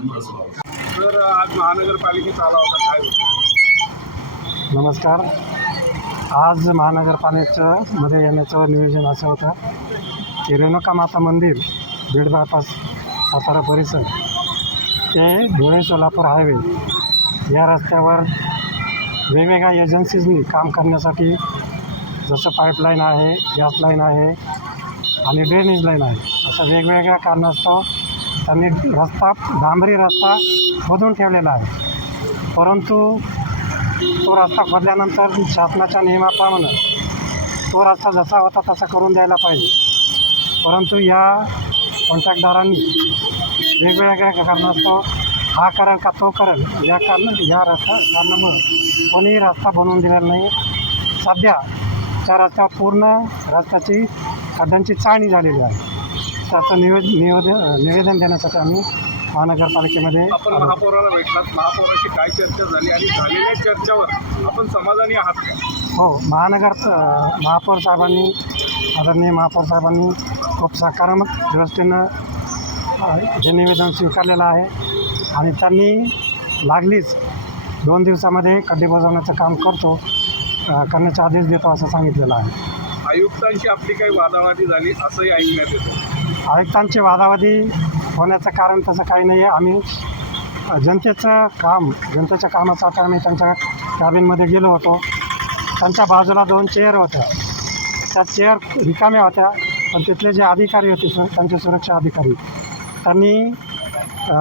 तर आज महानगरपालिकेचा आला होता, काय होतं? नमस्कार. आज महानगरपालिकेमध्ये येण्याचं नियोजन असं होतं की रेणुका माता मंदिर बीड बायपास सातारा परिसर ते धुळे सोलापूर हायवे या रस्त्यावर वेगवेगळ्या एजन्सीजनी काम करण्यासाठी, जसं पाईपलाईन आहे, गॅस लाईन आहे आणि ड्रेनेज लाईन आहे, अशा वेगवेगळ्या कारणास्तव त्यांनी डांबरी रस्ता खोदून ठेवलेला आहे. परंतु तो रस्ता खोदल्यानंतर शासनाच्या नियमाप्रमाणे तो रस्ता जसा होता तसा करून द्यायला पाहिजे. परंतु या कॉन्ट्रॅक्टदारांनी वेगवेगळ्या कारणास्तव हा करेल का तो करेल या कारणामुळं कोणीही रस्ता बनवून दिलेला नाही. सध्या त्या रस्त्यावर पूर्ण रस्त्याची खड्ड्यांची चाळणी झालेली आहे. त्याचं निवेदन देण्यासाठी आम्ही महानगरपालिकेमध्ये आपण महापौराला भेटलात, महापौराची काय चर्चा झाली आणि झालेल्या चर्चावर आपण समाधानी आहात का? हो, महापौर साहेबांनी, आदरणीय महापौर साहेबांनी खूप सकारात्मक व्यवस्थेनं हे निवेदन स्वीकारलेलं आहे आणि त्यांनी लागलीच 2 दिवसामध्ये खड्डे बुजवण्याचं काम करण्याचे आदेश देतो असं सांगितलेलं आहे. आयुक्तांची आपली काही वादावादी झाली असंही ऐकण्यात येतं. आयुक्तांची वादावादी होण्याचं कारण तसं काही नाही आहे. आम्ही जनतेच्या कामासाठी आम्ही त्यांच्या कॅबिनमध्ये गेलो होतो. त्यांच्या बाजूला 2 चेअर होत्या, त्या चेअर रिकाम्या होत्या, पण तिथले जे अधिकारी होते त्यांचे सुरक्षा अधिकारी त्यांनी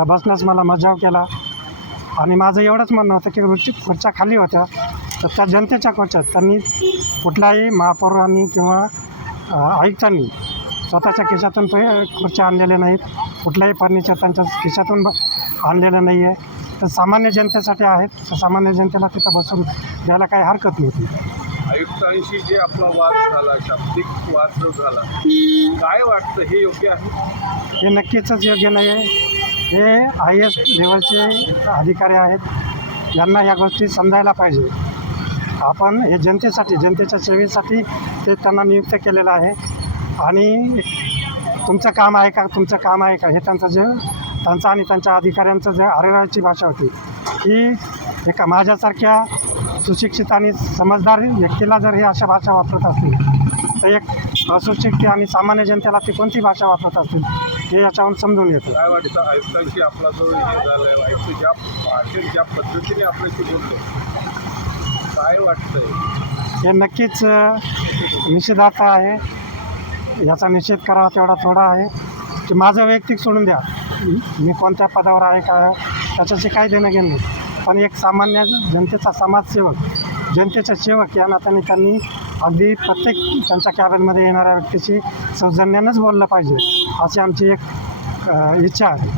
बसण्यास मला मज्जाव केला आणि माझं एवढंच म्हणणं होतं की खुर्च्या खाली होत्या तर त्या जनतेच्या खुर्च्यात त्यांनी कुठल्याही महापौरांनी किंवा आयुक्तांनी स्वतःच्या खिशातून खुर्च्या आणलेल्या नाहीत, कुठल्याही फर्निचर त्यांच्या खिशातून आणलेलं नाही आहे. तर सामान्य जनतेसाठी आहेत, तर सामान्य जनतेला तिथं बसून द्यायला काही हरकत नव्हती. आयुक्तांशी जे आपला वाद झाला, शाब्दिक वाद जो झाला, काय वाटतं हे योग्य आहे? हे नक्कीच योग्य नाही आहे. हे IAS लेवलचे अधिकारी आहेत, यांना ह्या गोष्टी समजायला पाहिजे. आपण हे जनतेच्या सेवेसाठी ते त्यांना नियुक्त केलेलं आहे आणि तुमचं काम आहे का हे त्यांचं आणि त्यांच्या अधिकाऱ्यांचं जे अरेराची भाषा होती ही एका माझ्यासारख्या सुशिक्षित आणि समजदार व्यक्तीला जर हे अशा भाषा वापरत असतील तर एक अशिक्षित आणि सामान्य जनतेला ती कोणती भाषा वापरत असतील हे याच्यावरून समजून येतं. काय वाटतं आयुक्तांशी आपला जो हे झाला आहे, आयुक्त ज्या पद्धतीने आपल्याशी बोललो, काय वाटतंय? हे नक्कीच निषेधार्थ आहे. याचा निषेध करावा तेवढा थोडा आहे की माझं वैयक्तिक सोडून द्या, मी कोणत्या पदावर आहे काय त्याच्याशी काही देणं घेणं नाही, पण एक सामान्य जनतेचा समाजसेवक, जनतेचा सेवक या नात्याने त्यांनी अगदी प्रत्येक त्यांच्या कॅबिनमध्ये येणाऱ्या व्यक्तीशी सौजन्यानंच बोललं पाहिजे अशी आमची एक इच्छा आहे.